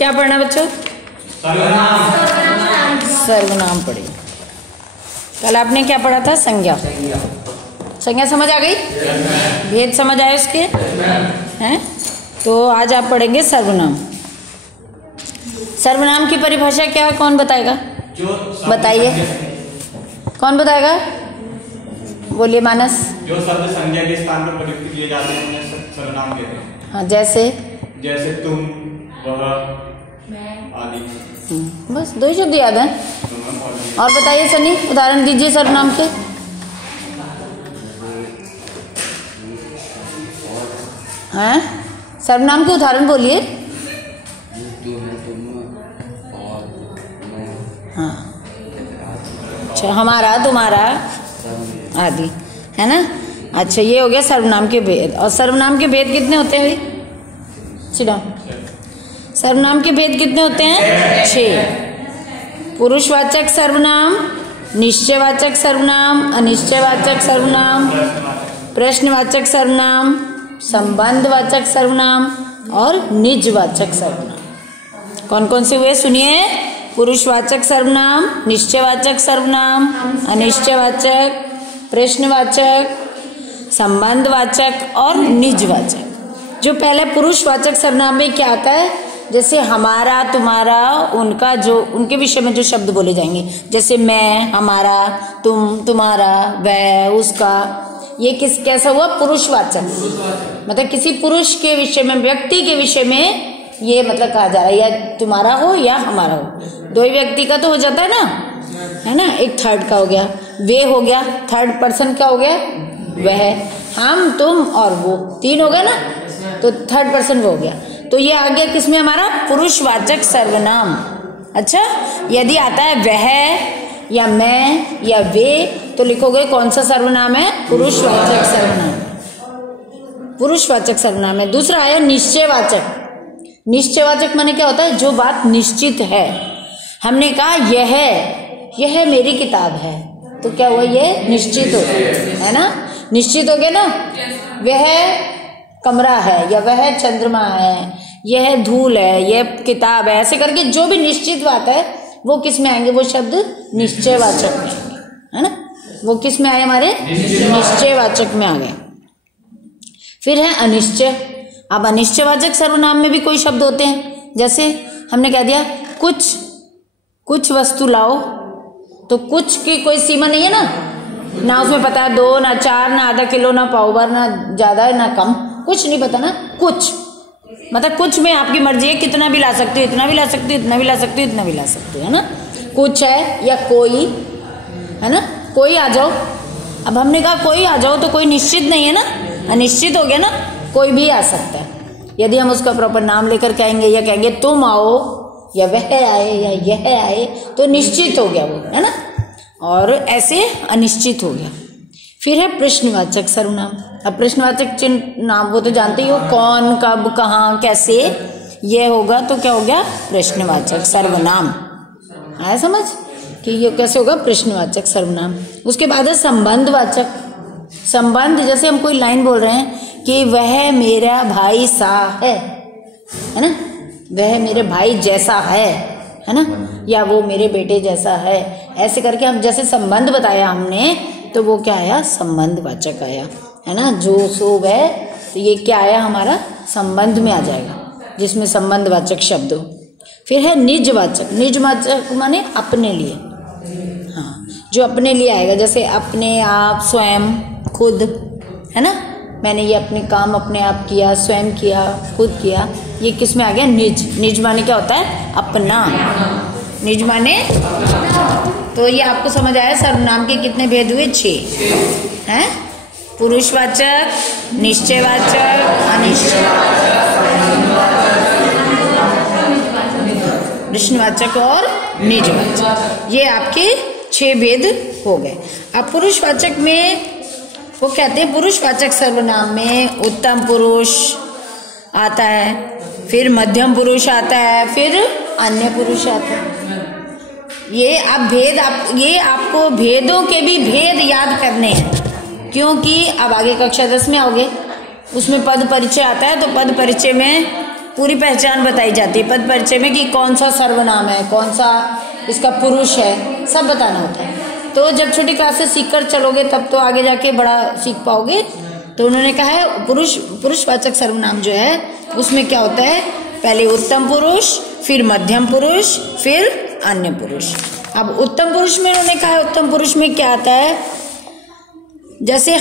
क्या पढ़ना बच्चों? सर्वनाम पढ़े। कल आपने क्या पढ़ा था? संज्ञा। संज्ञा समझ आ गई? भेद समझ आए उसके हैं? तो आज आप पढ़ेंगे सर्वनाम। सर्वनाम की परिभाषा क्या है? कौन बताएगा? बताइए, कौन बताएगा? बोलिए मानस। जो शब्द संज्ञा के स्थान पर प्रयुक्त किए जाते हैं उन्हें सर्वनाम कहते हैं। हाँ, जैसे तुम, वह, आदि। बस दो ही शब्द याद हैं। और बताइए सनी, उदाहरण दीजिए सर्वनाम के। हैं? सर्वनाम के उदाहरण बोलिए। हाँ, अच्छा, हमारा, तुम्हारा आदि, है ना। अच्छा, ये हो गया सर्वनाम के भेद। और सर्वनाम के भेद कितने होते हैं भाई? सिडा, सर्वनाम के भेद कितने होते हैं? 6। पुरुषवाचक सर्वनाम, निश्चयवाचक सर्वनाम, अनिश्चयवाचक सर्वनाम, प्रश्नवाचक सर्वनाम, संबंधवाचक सर्वनाम और निजवाचक सर्वनाम। कौन कौन से हुए सुनिए? पुरुषवाचक सर्वनाम, निश्चयवाचक सर्वनाम, अनिश्चयवाचक, प्रश्नवाचक, संबंधवाचक और निजवाचक। जो पहले पुरुषवाचक सर्वनाम में क्या आता है? जैसे हमारा, तुम्हारा, उनका, जो उनके विषय में जो शब्द बोले जाएंगे, जैसे मैं, हमारा, तुम, तुम्हारा, वह, उसका। ये कैसा हुआ? पुरुषवाचक। मतलब किसी पुरुष के विषय में, व्यक्ति के विषय में ये मतलब कहा जा रहा है, या तुम्हारा हो या हमारा हो। दो ही व्यक्ति का तो हो जाता है ना, है ना। एक थर्ड का हो गया, वे हो गया। थर्ड पर्सन क्या हो गया? वह, हम, तुम और वो, 3 हो गया ना, तो थर्ड पर्सन वो हो गया। तो ये आ गया किसमें? हमारा पुरुषवाचक सर्वनाम। अच्छा, यदि आता है वह या मैं या वे, तो लिखोगे कौन सा सर्वनाम है? पुरुषवाचक सर्वनाम। पुरुषवाचक सर्वनाम है। दूसरा आया निश्चयवाचक। निश्चयवाचक माने क्या होता है? जो बात निश्चित है। हमने कहा यह मेरी किताब है, तो क्या हुआ? ये निश्चित हो, है ना। निश्चित हो गया ना। वह कमरा है, या वह चंद्रमा है, यह धूल है, यह किताब है। ऐसे करके जो भी निश्चित बात है वो किस में आएंगे? वो शब्द निश्चयवाचक में आएंगे, है ना। वो किस में आए? हमारे निश्चयवाचक में आ गए। फिर है अनिश्चय। अब अनिश्चयवाचक सर्वनाम में भी कोई शब्द होते हैं। जैसे हमने कह दिया कुछ वस्तु लाओ, तो कुछ की कोई सीमा नहीं है ना उसमें पता है 2 ना 4 ना आधा किलो ना पाव भर, ना ज्यादा है ना कम, कुछ नहीं पता ना। कुछ मतलब कुछ में आपकी मर्जी है, कितना भी ला सकती हो, इतना भी ला सकती हो, इतना भी ला सकती हो, इतना भी ला सकती हो, है ना। कुछ है या कोई, है ना। कोई आ जाओ। अब हमने कहा कोई आ जाओ, तो कोई निश्चित नहीं है ना, अनिश्चित हो गया ना। कोई भी आ सकता है। यदि हम उसका प्रॉपर नाम लेकर कहेंगे, या कहेंगे तुम आओ, या वह आए, या यह आए, तो निश्चित हो गया वो, है ना। और ऐसे अनिश्चित हो गया। फिर है प्रश्नवाचक सर्वनाम। अब प्रश्नवाचक चिन्ह नाम वो तो जानते ही हो, कौन, कब, कहाँ, कैसे, ये होगा तो क्या हो गया? प्रश्नवाचक सर्वनाम। आया समझ कि ये कैसे होगा? प्रश्नवाचक सर्वनाम। उसके बाद है संबंधवाचक। संबंध, जैसे हम कोई लाइन बोल रहे हैं कि वह मेरा भाई सा है ना, वह मेरे भाई जैसा है ना, या वो मेरे बेटे जैसा है। ऐसे करके हम जैसे संबंध बताया हमने, तो वो क्या आया? संबंधवाचक आया, है ना। जो सो वह, तो ये क्या आया? हमारा संबंध में आ जाएगा, जिसमें संबंधवाचक शब्द हो। फिर है निजवाचक। निजवाचक माने अपने लिए, हाँ, जो अपने लिए आएगा। जैसे अपने आप, स्वयं, खुद, है ना। मैंने ये अपने काम अपने आप किया, स्वयं किया, खुद किया। ये किस में आ गया? निज। निज माने क्या होता है? अपना। निज माने, तो ये आपको समझ आया सर्वनाम के कितने भेद हुए? 6 हैं। पुरुषवाचक, निश्चयवाचक, प्रश्नवाचक और निजवाचक। ये आपके 6 भेद हो गए। अब पुरुषवाचक में वो कहते हैं, पुरुषवाचक सर्वनाम में उत्तम पुरुष आता है, फिर मध्यम पुरुष आता है, फिर अन्य पुरुष आता है। ये आपको भेदों के भी भेद याद करने हैं, क्योंकि अब आगे कक्षा 10 में आओगे, उसमें पद परिचय आता है। तो पद परिचय में पूरी पहचान बताई जाती है पद परिचय में कि कौन सा सर्वनाम है, कौन सा इसका पुरुष है, सब बताना होता है। तो जब छोटी क्लास से सीख कर चलोगे तब तो आगे जाके बड़ा सीख पाओगे। तो उन्होंने कहा है पुरुषवाचक सर्वनाम जो है उसमें क्या होता है, पहले उत्तम पुरुष, फिर मध्यम पुरुष, फिर अन्य पुरुष। अब उत्तम पुरुष में उन्होंने कहा है, उत्तम पुरुष में क्या आता है, जैसे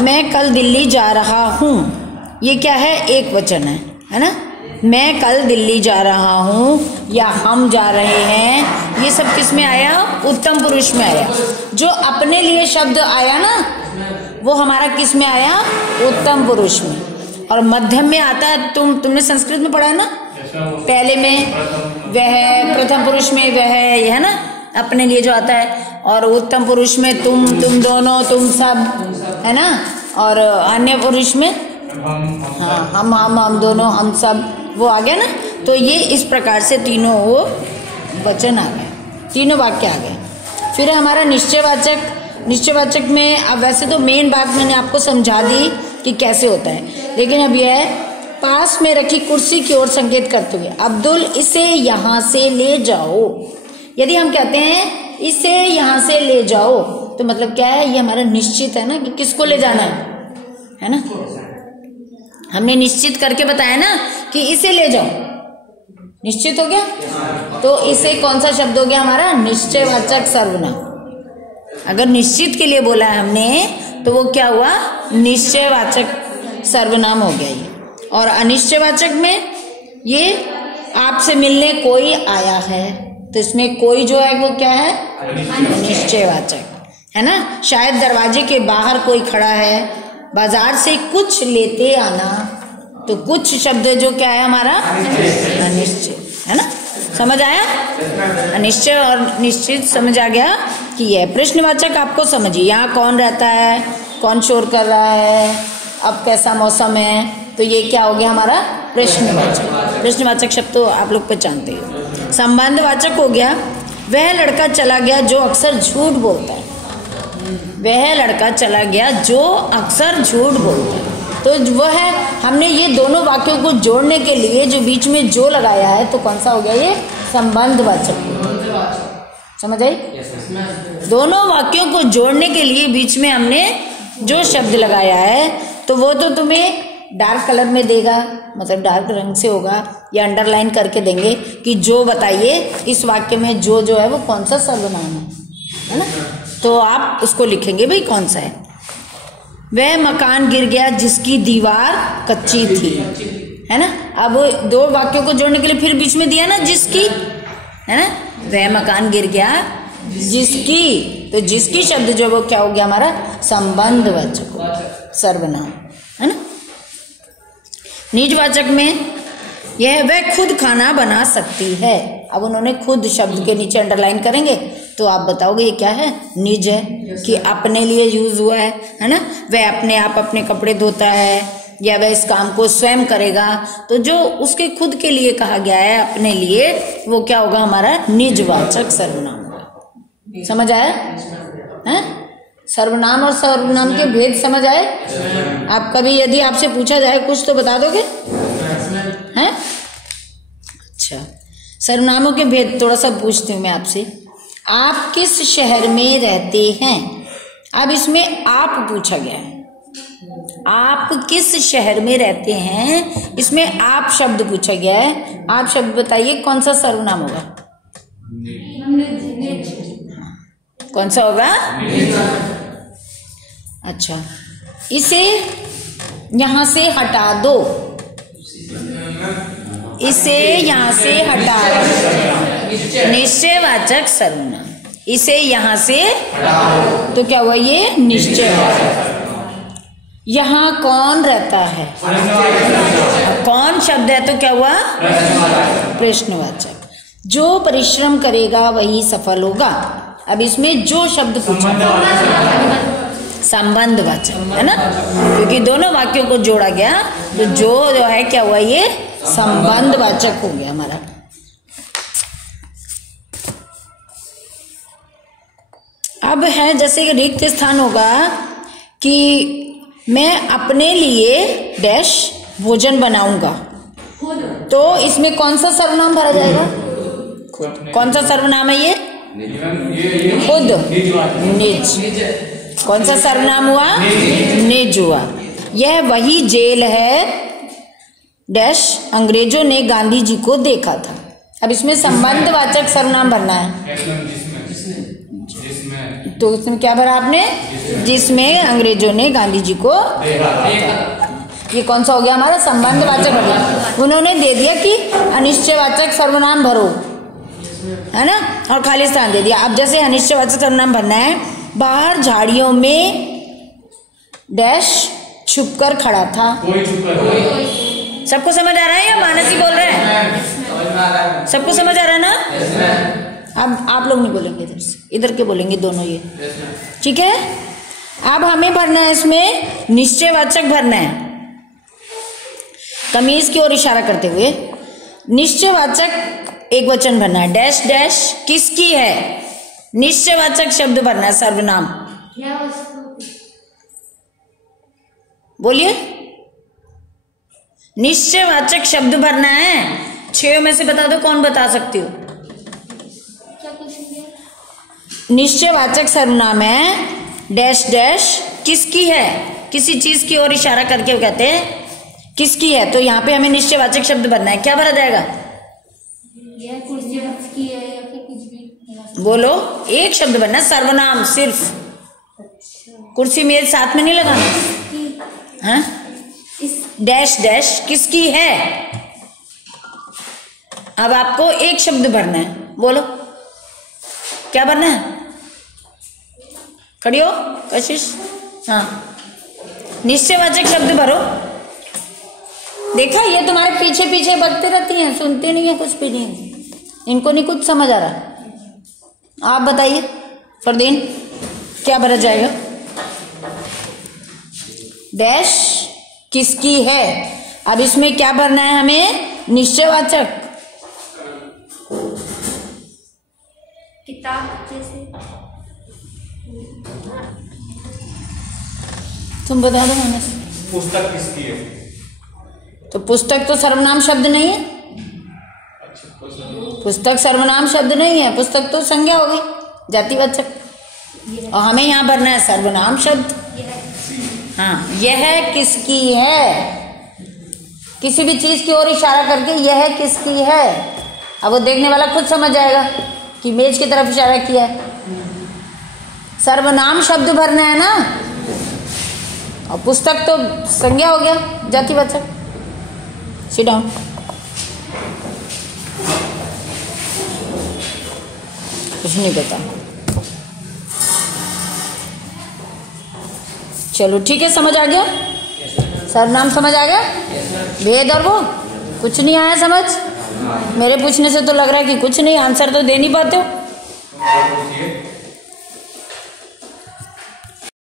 मैं कल दिल्ली जा रहा हूँ, ये क्या है, एक वचन है ना। मैं कल दिल्ली जा रहा हूँ या हम जा रहे हैं, ये सब किस में आया, उत्तम पुरुष में आया। जो अपने लिए शब्द आया ना वो हमारा किस में आया, उत्तम पुरुष में। और मध्यम में आता है, तुमने संस्कृत में पढ़ा है ना, पहले में वह, प्रथम पुरुष में वह है ना, अपने लिए जो आता है। और उत्तम पुरुष में तुम दोनों, तुम सब, है ना। और अन्य पुरुष में हाँ, हम दोनों, हम सब, वो आ गया ना। तो ये इस प्रकार से तीनों वो वचन आ गए, तीनों वाक्य आ गए। फिर हमारा निश्चयवाचक में, अब वैसे तो मेन बात मैंने आपको समझा दी कि कैसे होता है, लेकिन अब यह है, पास में रखी कुर्सी की ओर संकेत करते हुए, अब्दुल इसे यहाँ से ले जाओ। यदि हम कहते हैं इसे यहाँ से ले जाओ तो मतलब क्या है, ये हमारा निश्चित है ना कि किसको ले जाना है ना। हमने निश्चित करके बताया ना कि इसे ले जाओ, निश्चित हो गया। तो इसे कौन सा शब्द हो गया हमारा, निश्चयवाचक सर्वनाम। अगर निश्चित के लिए बोला है हमने तो वो क्या हुआ, निश्चयवाचक सर्वनाम हो गया ये। और अनिश्चयवाचक में, ये आपसे मिलने कोई आया है तो इसमें कोई जो है वो क्या है, अनिश्चयवाचक है ना। शायद दरवाजे के बाहर कोई खड़ा है, बाजार से कुछ लेते आना, तो कुछ शब्द जो क्या है हमारा, अनिश्चय है ना। समझ आया, अनिश्चय और निश्चित समझ आ गया कि यह प्रश्नवाचक आपको समझिए। यहाँ कौन रहता है, कौन शोर कर रहा है, अब कैसा मौसम है, तो ये क्या हो गया हमारा प्रश्नवाचक। प्रश्नवाचक शब्द तो आप लोग पहचानते हो। संबंधवाचक हो गया, वह लड़का चला गया जो अक्सर झूठ बोलता है। वह लड़का चला गया जो अक्सर झूठ बोलता है, तो वह है, हमने ये दोनों वाक्यों को जोड़ने के लिए जो बीच में जो लगाया है तो कौन सा हो गया, ये संबंधवाचक। समझ आई, दोनों वाक्यों को जोड़ने के लिए बीच में हमने जो शब्द लगाया है तो वो तो तुम्हें डार्क कलर में देगा, मतलब डार्क रंग से होगा, या अंडरलाइन करके देंगे कि जो बताइए इस वाक्य में जो है वो कौन सा सर्वनाम है ना। तो आप उसको लिखेंगे भाई कौन सा है। वह मकान गिर गया जिसकी दीवार कच्ची थी, है ना। अब दो वाक्यों को जोड़ने के लिए फिर बीच में दिया ना जिसकी, है ना। वह मकान गिर गया जिसकी, तो जिसकी शब्द जो वो क्या हो गया हमारा, संबंधवाचक सर्वनाम, है ना। निजवाचक में यह, वह खुद खाना बना सकती है। अब उन्होंने खुद शब्द के नीचे अंडरलाइन करेंगे तो आप बताओगे ये क्या है, निज है, कि अपने लिए यूज हुआ है ना। वह अपने आप अपने कपड़े धोता है, या वह इस काम को स्वयं करेगा, तो जो उसके खुद के लिए कहा गया है अपने लिए, वो क्या होगा हमारा निजवाचक सर्वनाम होगा। समझ आया है, सर्वनाम और सर्वनाम के भेद समझ आए। आप कभी यदि आपसे पूछा जाए कुछ तो बता दोगे, हैं? अच्छा, सर्वनामों के भेद थोड़ा सा पूछती हूँ मैं आपसे। आप किस शहर में रहते हैं? अब इसमें आप पूछा गया है, आप किस शहर में रहते हैं, इसमें आप शब्द पूछा गया है। आप शब्द बताइए कौन सा सर्वनाम होगा, कौन सा होगा? अच्छा, इसे यहां से हटा दो, इसे यहां से हटा दो, निश्चयवाचक सर्वनाम। इसे यहां से तो क्या हुआ, ये निश्चयवाचक। यहां कौन रहता है, कौन शब्द है तो क्या हुआ, प्रश्नवाचक। जो परिश्रम करेगा वही सफल होगा। अब इसमें जो शब्द पूछा संबंधवाचक, है ना, क्योंकि दोनों वाक्यों को जोड़ा गया तो जो है क्या हुआ, ये संबंधवाचक हो गया हमारा। अब है जैसे कि रिक्त स्थान होगा कि मैं अपने लिए डैश भोजन बनाऊंगा, तो इसमें कौन सा सर्वनाम भरा जाएगा? कौन सा सर्वनाम है ये? खुद, निज। कौन सा सर्वनाम हुआ? निज हुआ। यह वही जेल है डैश अंग्रेजों ने गांधी जी को देखा था। अब इसमें संबंधवाचक सर्वनाम भरना है। तो इसमें क्या भरा आपने? जिसमें अंग्रेजों ने गांधी जी को देखा था। ये कौन सा हो गया हमारा? संबंधवाचक हो गया। उन्होंने दे दिया कि अनिश्चयवाचक सर्वनाम भरो, है ना, और खाली स्थान दे दिया। अब जैसे अनिश्चयवाचक सर्वनाम भरना है, बाहर झाड़ियों में डैश छुपकर खड़ा था। सबको समझ आ रहा है या मानस ही बोल रहे हैं? सबको समझ आ रहा है ना? अब आप लोग नहीं बोलेंगे, इधर से इधर के बोलेंगे दोनों ये, ठीक है। अब हमें भरना है इसमें निश्चयवाचक भरना है, कमीज की ओर इशारा करते हुए निश्चयवाचक एक वचन भरना है। डैश डैश किसकी है? निश्चयवाचक शब्द भरना है, सर्वनाम। बोलिए, निश्चयवाचक शब्द भरना है। 6 में से बता दो कौन बता सकती हो? निश्चयवाचक सर्वनाम है डैश डैश किसकी है, किसी चीज की ओर इशारा करके वो कहते हैं किसकी है। तो यहाँ पे हमें निश्चयवाचक शब्द भरना है। क्या भरा जाएगा? कुर्सी की है या फिर कुछ भी बोलो, एक शब्द भरना, सर्वनाम सिर्फ। कुर्सी मेरे साथ में नहीं लगाना। हाँ, डैश डैश किसकी है। अब आपको एक शब्द भरना है, बोलो क्या भरना है? खड़ी हो कशिश। हाँ, निश्चयवाचक शब्द भरो। देखा, ये तुम्हारे पीछे पीछे बकते रहती हैं, सुनते नहीं है कुछ भी नहीं, इनको नहीं कुछ समझ आ रहा। आप बताइए फरदीन, क्या भरा जाएगा? डैश किसकी है। अब इसमें क्या भरना है हमें? निश्चयवाचक। किताब जैसे। तुम बता दो मैंने। पुस्तक किसकी है? तो पुस्तक तो सर्वनाम शब्द नहीं है। पुस्तक सर्वनाम शब्द नहीं है, पुस्तक तो संज्ञा हो गई, जातिवाचक। और हमें यहाँ भरना है सर्वनाम शब्द। हाँ, यह किसकी है, किसी भी चीज की ओर इशारा करके यह किसकी है। अब वो देखने वाला खुद समझ जाएगा कि मेज की तरफ इशारा किया है। सर्वनाम शब्द भरना है ना, और पुस्तक तो संज्ञा हो गया, जातिवाचक। Sit down. कुछ नहीं पता, चलो ठीक है, समझ आ गया। सर्वनाम समझ आ गया, भेद और वो कुछ नहीं आया समझ। मेरे पूछने से तो लग रहा है कि कुछ नहीं, आंसर तो दे नहीं पाते हो।